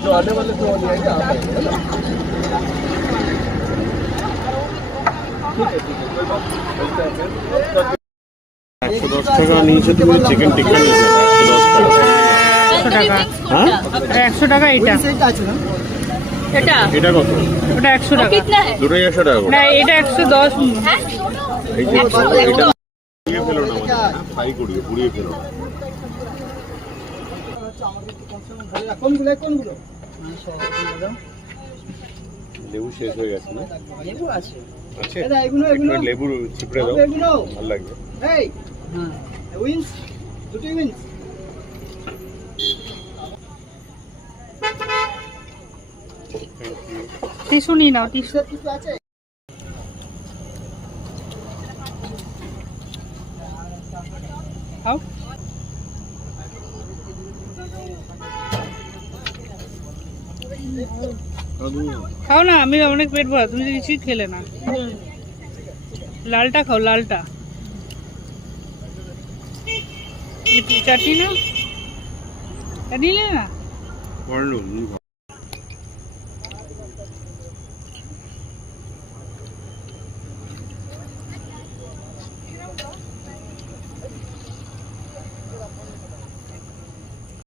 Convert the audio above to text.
जो आने वाले तो नहीं आएंगे, आप आएंगे, है ना? ठीक है, कोई बात नहीं। मिलते हैं फिर। 110 টাকা নিয়েছে, তুমি চিকেন টিক্কা নিয়েছো 110 টাকা। 100 টাকা। হ্যাঁ 100 টাকা এটা। এটা এটা কত? ওটা 100 টাকা। कितना है? দুটোই 100 টাকা করে। না এটা 110। हैं? এই যে এটা পুড়িয়ে ফেলো না, ফ্রাই করিও, পুড়িয়ে ফেলো না। লেবু শেষ হয়ে গেছে না? লেবু আছে। আছে? এগুলো একটু লেবু চিপড়ে দাও, এগুলো ভালো লাগবে। এই হ্যাঁ উইন্স দুটো উইন্স টিস্যু নিয়ে নাও, টিস্যু। কিছু আছে খাও। খাও না, আমি অনেক পেট ভরা, তুমি তো কিছুই খেলে না। লালটা খাও, লালটা। চাটনি না, নিলে না। পড়লো